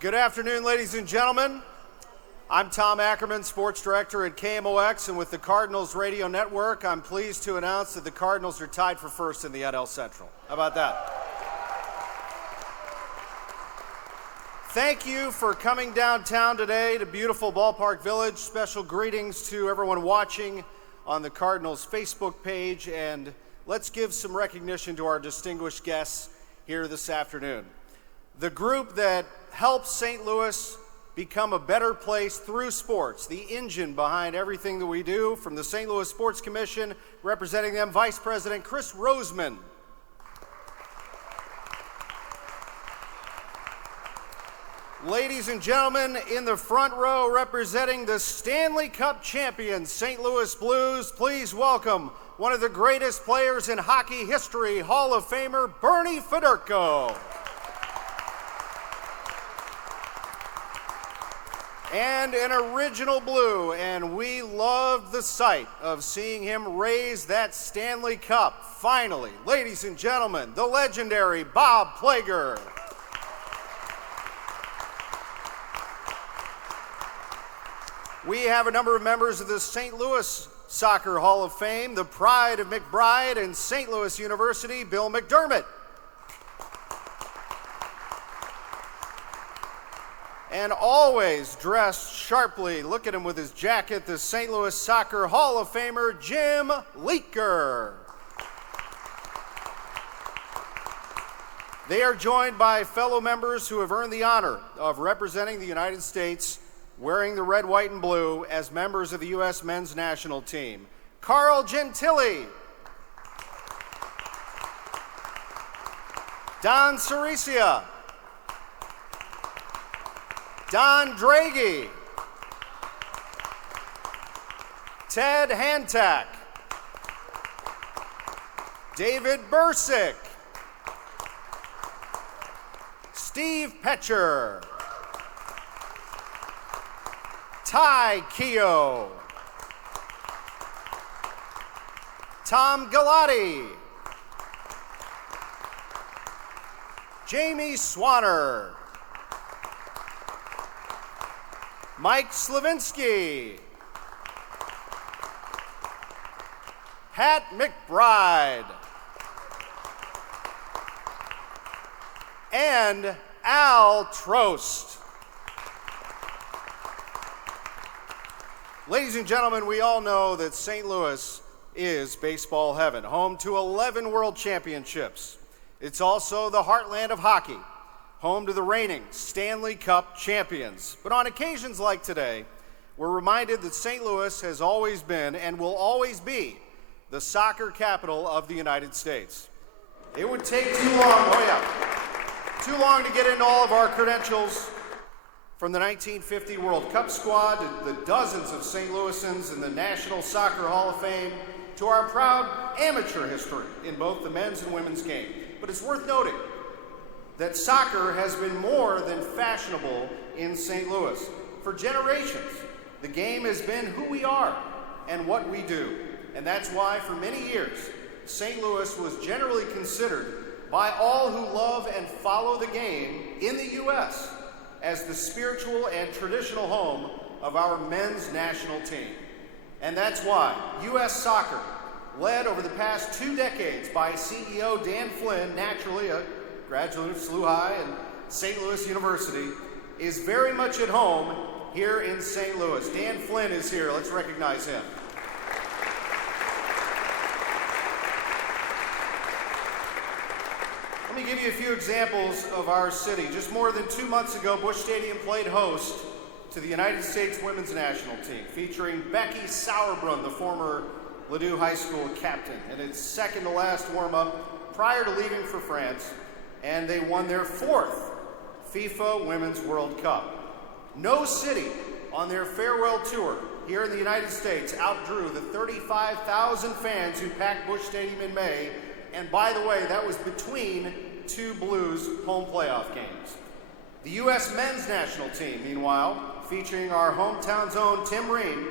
Good afternoon, ladies and gentlemen. I'm Tom Ackerman, sports director at KMOX, and with the Cardinals Radio Network, I'm pleased to announce that the Cardinals are tied for first in the NL Central. How about that? Thank you for coming downtown today to beautiful Ballpark Village. Special greetings to everyone watching on the Cardinals Facebook page, and let's give some recognition to our distinguished guests here this afternoon. The group that helps St. Louis become a better place through sports, the engine behind everything that we do, from the St. Louis Sports Commission, representing them, Vice President Chris Roseman. Ladies and gentlemen, in the front row, representing the Stanley Cup champions, St. Louis Blues, please welcome one of the greatest players in hockey history, Hall of Famer Bernie Federko. And an original Blue, and we loved the sight of seeing him raise that Stanley Cup. Finally, ladies and gentlemen, the legendary Bob Plager. We have a number of members of the St. Louis Soccer Hall of Fame, the pride of McBride and St. Louis University, Bill McDermott. And always dressed sharply, look at him with his jacket, the St. Louis Soccer Hall of Famer, Jim Leitker. They are joined by fellow members who have earned the honor of representing the United States wearing the red, white, and blue as members of the U.S. men's national team. Carl Gentili. Don Cericia. Don Draghi, Ted Hantak, David Bursick, Steve Petcher, Ty Keogh, Tom Galati, Jamie Swanner, Mike Slavinsky, Pat McBride, and Al Trost. Ladies and gentlemen, we all know that St. Louis is baseball heaven, home to 11 world championships. It's also the heartland of hockey, home to the reigning Stanley Cup champions. But on occasions like today, we're reminded that St. Louis has always been and will always be the soccer capital of the United States. It would take too long to get into all of our credentials, from the 1950 World Cup squad to the dozens of St. Louisans in the National Soccer Hall of Fame, to our proud amateur history in both the men's and women's game. But it's worth noting that soccer has been more than fashionable in St. Louis. For generations, the game has been who we are and what we do. And that's why, for many years, St. Louis was generally considered by all who love and follow the game in the U.S. as the spiritual and traditional home of our men's national team. And that's why U.S. Soccer, led over the past 2 decades by CEO Dan Flynn, naturally a graduate of SLU High and St. Louis University, is very much at home here in St. Louis. Dan Flynn is here. Let's recognize him. Let me give you a few examples of our city. Just more than 2 months ago, Busch Stadium played host to the United States women's national team, featuring Becky Sauerbrunn, the former Ladue High School captain, in its second to last warm-up prior to leaving for France, and they won their 4th FIFA Women's World Cup. No city on their farewell tour here in the United States outdrew the 35,000 fans who packed Busch Stadium in May, and by the way, that was between 2 Blues home playoff games. The U.S. men's national team, meanwhile, featuring our hometown's own Tim Ream,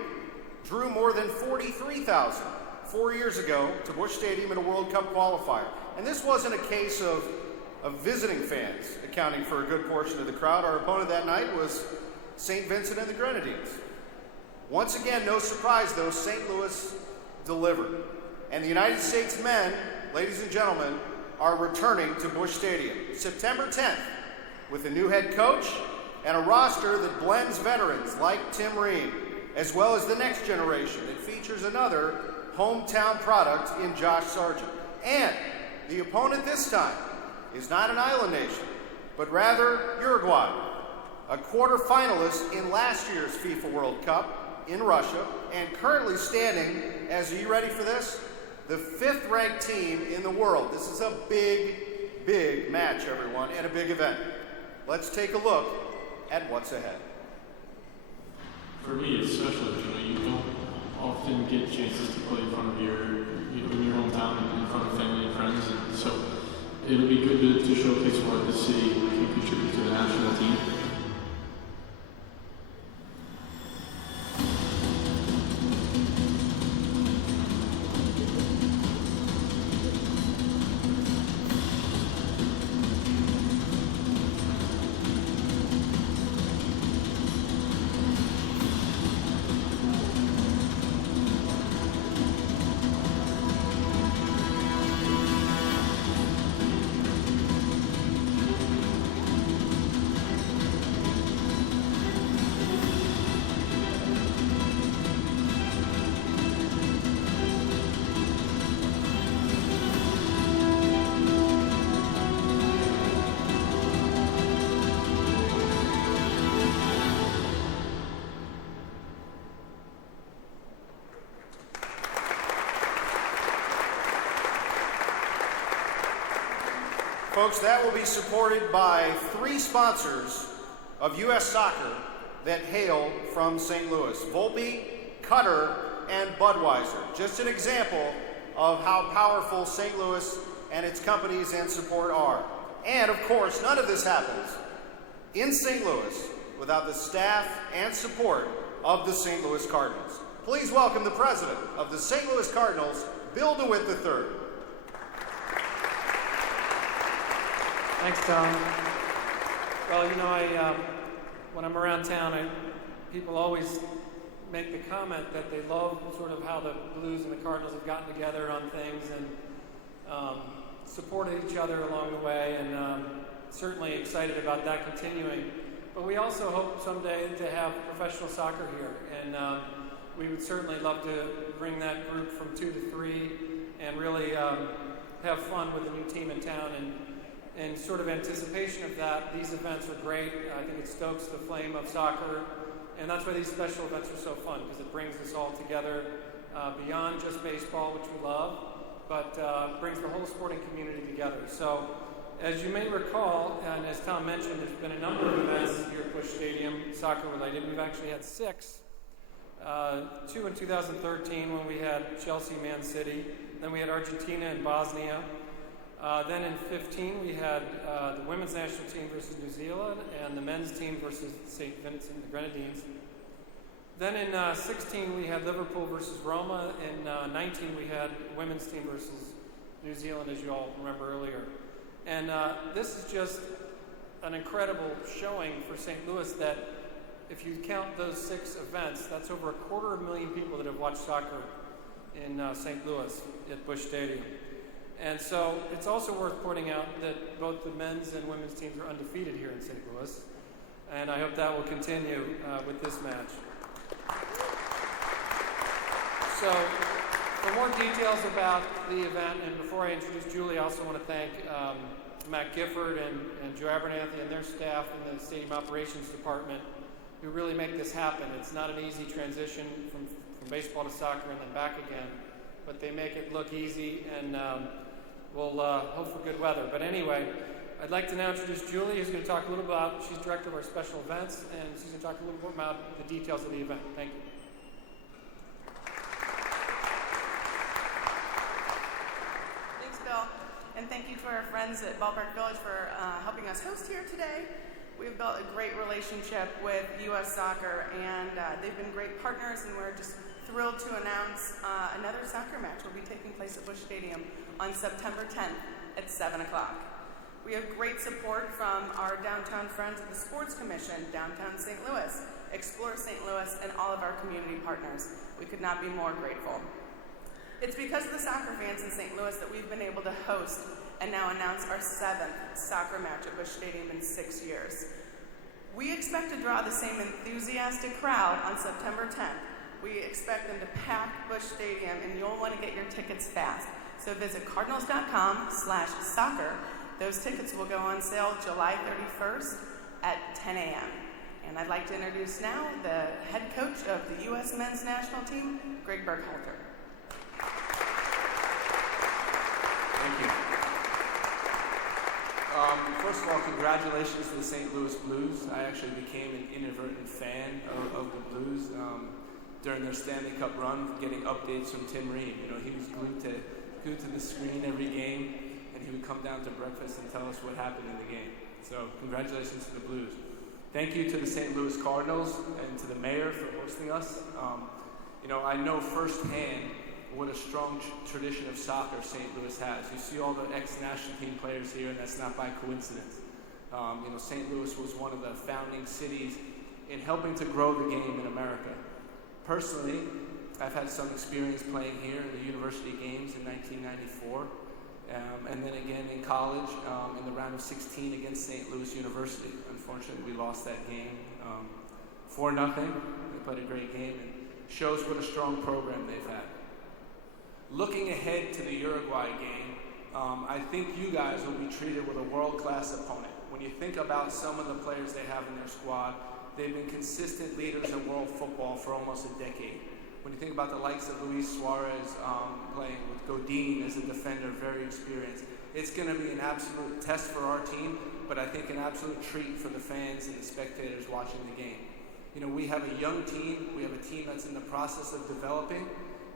drew more than 43,000 4 years ago to Busch Stadium in a World Cup qualifier. And this wasn't a case of of visiting fans accounting for a good portion of the crowd. Our opponent that night was St. Vincent and the Grenadines. Once again, no surprise though, St. Louis delivered. And the United States men, ladies and gentlemen, are returning to Busch Stadium September 10th with a new head coach and a roster that blends veterans like Tim Ream, as well as the next generation that features another hometown product in Josh Sargent. And the opponent this time is not an island nation, but rather Uruguay, a quarterfinalist in last year's FIFA World Cup in Russia, and currently standing as, are you ready for this? The 5th ranked team in the world. This is a big, big match, everyone, and a big event. Let's take a look at what's ahead. For me, it's special. You don't often get chances to play in front of your, in your hometown and in front of family and friends. And so it'll be good to showcase what the city can contribute to the national team. Folks, that will be supported by 3 sponsors of U.S. soccer that hail from St. Louis: Volpe, Cutter, and Budweiser. Just an example of how powerful St. Louis and its companies and support are. And of course, none of this happens in St. Louis without the staff and support of the St. Louis Cardinals. Please welcome the president of the St. Louis Cardinals, Bill DeWitt III. Thanks, Tom. Well, when I'm around town, people always make the comment that they love sort of how the Blues and the Cardinals have gotten together on things and supported each other along the way, and certainly excited about that continuing. But we also hope someday to have professional soccer here, and we would certainly love to bring that group from 2 to 3 and really have fun with a new team in town. And in sort of anticipation of that, these events are great. I think it stokes the flame of soccer, and that's why these special events are so fun, because it brings us all together beyond just baseball, which we love, but brings the whole sporting community together. So, as you may recall, and as Tom mentioned, there's been a number of events here at Busch Stadium, soccer-related. We've actually had 6. 2 in 2013 when we had Chelsea, Man City. Then we had Argentina and Bosnia. Then in 15 we had the women's national team versus New Zealand and the men's team versus St. Vincent and the Grenadines. Then in 16 we had Liverpool versus Roma. In 19 we had women's team versus New Zealand, as you all remember earlier. And this is just an incredible showing for St. Louis that if you count those 6 events, that's over 250,000 people that have watched soccer in St. Louis at Busch Stadium. And so it's also worth pointing out that both the men's and women's teams are undefeated here in St. Louis. And I hope that will continue with this match. So for more details about the event, and before I introduce Julie, I also want to thank Matt Gifford and Joe Abernathy and their staff in the Stadium Operations Department who really make this happen. It's not an easy transition from baseball to soccer and then back again, but they make it look easy, and we'll hope for good weather. But anyway, I'd like to now introduce Julie, who's going to talk a little about, she's director of our special events, and she's going to talk a little bit about the details of the event. Thank you. Thanks, Bill. And thank you to our friends at Ballpark Village for helping us host here today. We've built a great relationship with U.S. Soccer, and they've been great partners, and we're just thrilled to announce another soccer match will be taking place at Busch Stadium on September 10th at 7 o'clock. We have great support from our downtown friends at the Sports Commission, Downtown St. Louis, Explore St. Louis, and all of our community partners. We could not be more grateful. It's because of the soccer fans in St. Louis that we've been able to host and now announce our 7th soccer match at Busch Stadium in 6 years. We expect to draw the same enthusiastic crowd on September 10th. We expect them to pack Busch Stadium, and you'll want to get your tickets fast. So visit cardinals.com/soccer. Those tickets will go on sale July 31st at 10 a.m. And I'd like to introduce now the head coach of the U.S. men's national team, Greg Berhalter. Thank you. First of all, congratulations to the St. Louis Blues. I actually became an inadvertent fan of the Blues during their Stanley Cup run, getting updates from Tim Ream. You know, he was glued to the screen every game, and he would come down to breakfast and tell us what happened in the game. So congratulations to the Blues. Thank you to the St. Louis Cardinals and to the mayor for hosting us. I know firsthand what a strong tradition of soccer St. Louis has. You see all the ex-national team players here, and that's not by coincidence. St. Louis was one of the founding cities in helping to grow the game in America. Personally, I've had some experience playing here in the university games in 1994, and then again in college in the round of 16 against St. Louis University. Unfortunately, we lost that game 4-0. They played a great game and shows what a strong program they've had. Looking ahead to the Uruguay game, I think you guys will be treated with a world-class opponent. When you think about some of the players they have in their squad, they've been consistent leaders in world football for almost a decade. When you think about the likes of Luis Suarez playing with Godin as a defender, very experienced, it's going to be an absolute test for our team, but I think an absolute treat for the fans and the spectators watching the game. We have a young team. We have a team that's in the process of developing,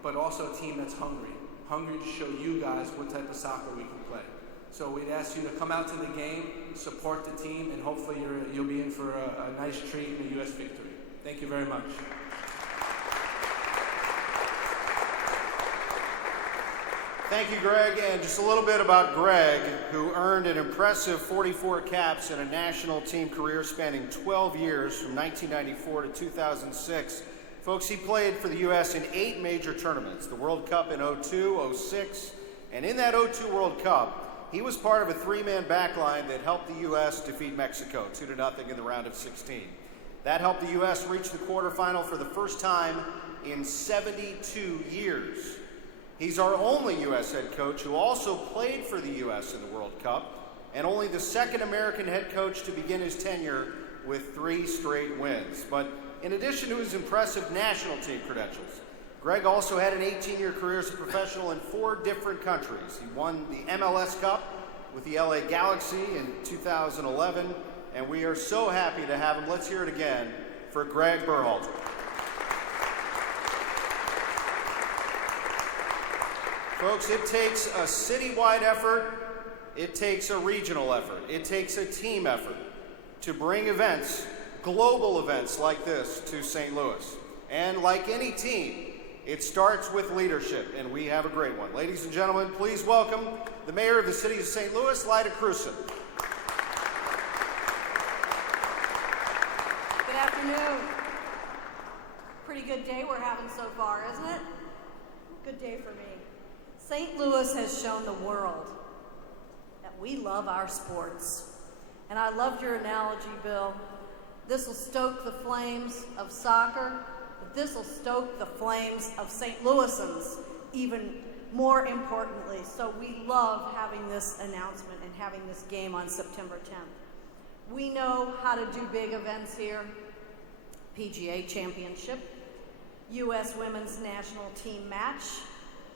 but also a team that's hungry to show you guys what type of soccer we can play. So we'd ask you to come out to the game, support the team, and hopefully you'll be in for a nice treat in a U.S. victory. Thank you very much. Thank you, Greg. And just a little bit about Greg, who earned an impressive 44 caps in a national team career spanning 12 years from 1994 to 2006. Folks, he played for the U.S. in 8 major tournaments, the World Cup in 02, 06, and in that 02 World Cup, he was part of a 3-man backline that helped the U.S. defeat Mexico 2-0 in the round of 16. That helped the U.S. reach the quarterfinal for the first time in 72 years. He's our only U.S. head coach who also played for the U.S. in the World Cup, and only the second American head coach to begin his tenure with 3 straight wins. But in addition to his impressive national team credentials, Greg also had an 18-year career as a professional in 4 different countries. He won the MLS Cup with the LA Galaxy in 2011, and we are so happy to have him. Let's hear it again for Greg Berhalter. Folks, it takes a citywide effort, it takes a regional effort, it takes a team effort to bring events, global events like this, to St. Louis. And like any team, it starts with leadership, and we have a great one. Ladies and gentlemen, please welcome the mayor of the city of St. Louis, Lyda Krewson. Good afternoon. Pretty good day we're having so far, isn't it? Good day for me. St. Louis has shown the world that we love our sports. And I loved your analogy, Bill. This will stoke the flames of soccer, but this will stoke the flames of St. Louisans even more importantly. So we love having this announcement and having this game on September 10th. We know how to do big events here. PGA Championship, U.S. Women's National Team Match,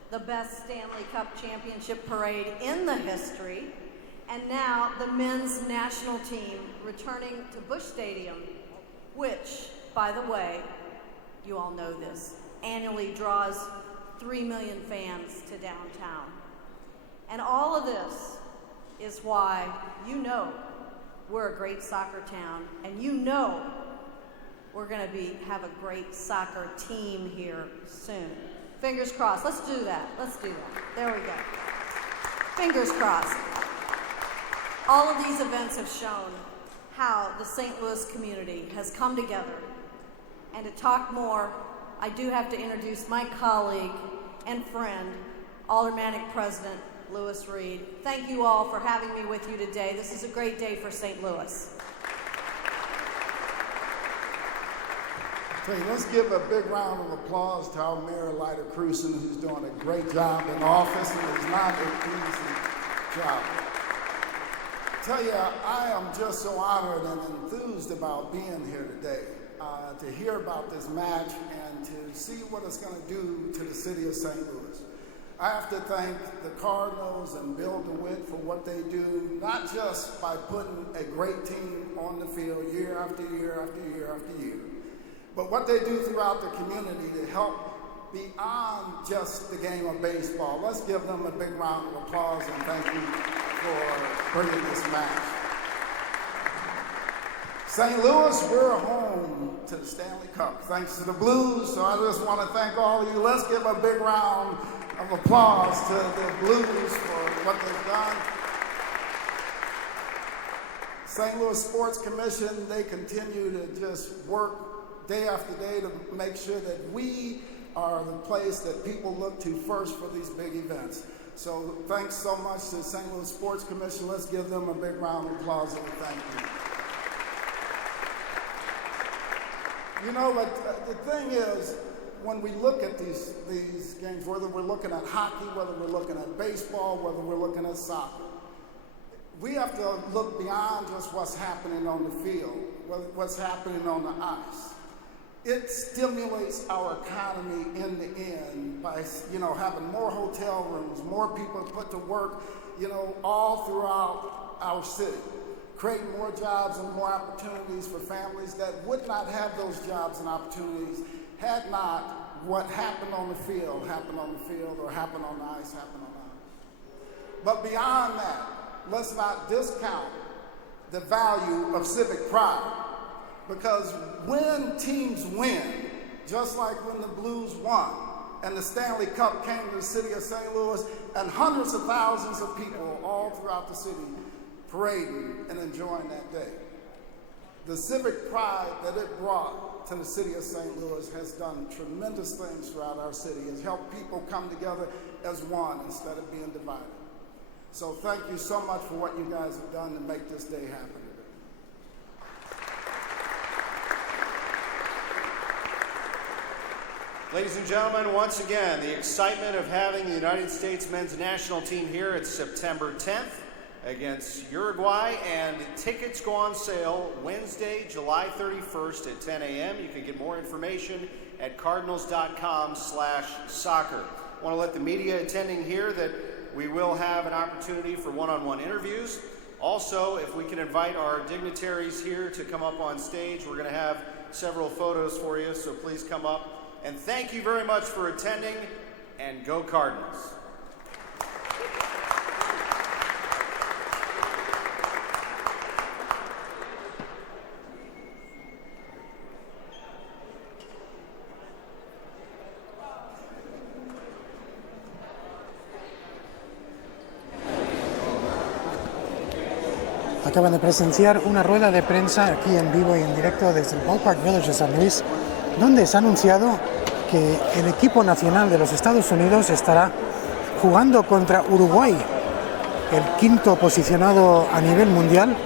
the best Stanley Cup Championship parade in the history, and now the men's national team returning to Busch Stadium, which, by the way, you all know this, annually draws 3 million fans to downtown. And all of this is why you know we're a great soccer town, and you know we're going to have a great soccer team here soon. Fingers crossed. Let's do that. Let's do that. There we go. Fingers crossed. All of these events have shown how the St. Louis community has come together. And to talk more, I do have to introduce my colleague and friend, Aldermanic President Louis Reed. Thank you all for having me with you today. This is a great day for St. Louis. Okay, let's give a big round of applause to our Mayor, Lyda Cruson, who's doing a great job in office, and it's not an easy job. I tell you, I am just so honored and enthused about being here today, to hear about this match and to see what it's going to do to the city of St. Louis. I have to thank the Cardinals and Bill DeWitt for what they do, not just by putting a great team on the field year after year after year after year, but what they do throughout the community to help beyond just the game of baseball. Let's give them a big round of applause and thank you for bringing this match. St. Louis, we're home to the Stanley Cup, thanks to the Blues, so I just want to thank all of you. Let's give a big round of applause to the Blues for what they've done. St. Louis Sports Commission, they continue to just work day after day to make sure that we are the place that people look to first for these big events. So thanks so much to St. Louis Sports Commission. Let's give them a big round of applause and thank you. You know, but the thing is, when we look at these games, whether we're looking at hockey, whether we're looking at baseball, whether we're looking at soccer, we have to look beyond just what's happening on the field, what's happening on the ice. It stimulates our economy in the end by, having more hotel rooms, more people put to work, all throughout our city, creating more jobs and more opportunities for families that would not have those jobs and opportunities had not what happened on the field, or happened on the ice, happened on the ice. But beyond that, let's not discount the value of civic pride. Because when teams win, just like when the Blues won, and the Stanley Cup came to the city of St. Louis, and hundreds of thousands of people all throughout the city parading and enjoying that day. The civic pride that it brought to the city of St. Louis has done tremendous things throughout our city. It's helped people come together as one instead of being divided. So thank you so much for what you guys have done to make this day happen. Ladies and gentlemen, once again, the excitement of having the United States men's national team here at September 10th against Uruguay, and tickets go on sale Wednesday, July 31st at 10 a.m. You can get more information at cardinals.com/soccer. I want to let the media attending here that we will have an opportunity for one-on-one interviews. Also, if we can invite our dignitaries here to come up on stage, we're going to have several photos for you, so please come up. And thank you very much for attending, and go Cardinals. Acaban de presenciar una rueda de prensa aquí en vivo y en directo desde el Ballpark Village de St. Louis, donde se ha anunciado que el equipo nacional de los Estados Unidos estará jugando contra Uruguay, el quinto posicionado a nivel mundial.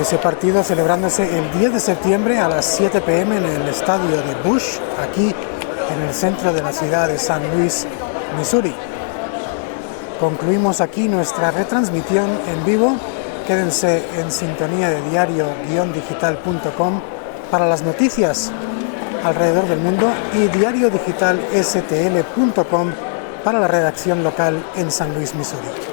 Ese partido celebrándose el 10 de septiembre a las 7 p.m. en el estadio de Busch, aquí en el centro de la ciudad de St. Louis, Missouri. Concluimos aquí nuestra retransmisión en vivo. Quédense en sintonía de diario-digital.com para las noticias alrededor del mundo y diariodigitalstl.com para la redacción local en St. Louis, Missouri.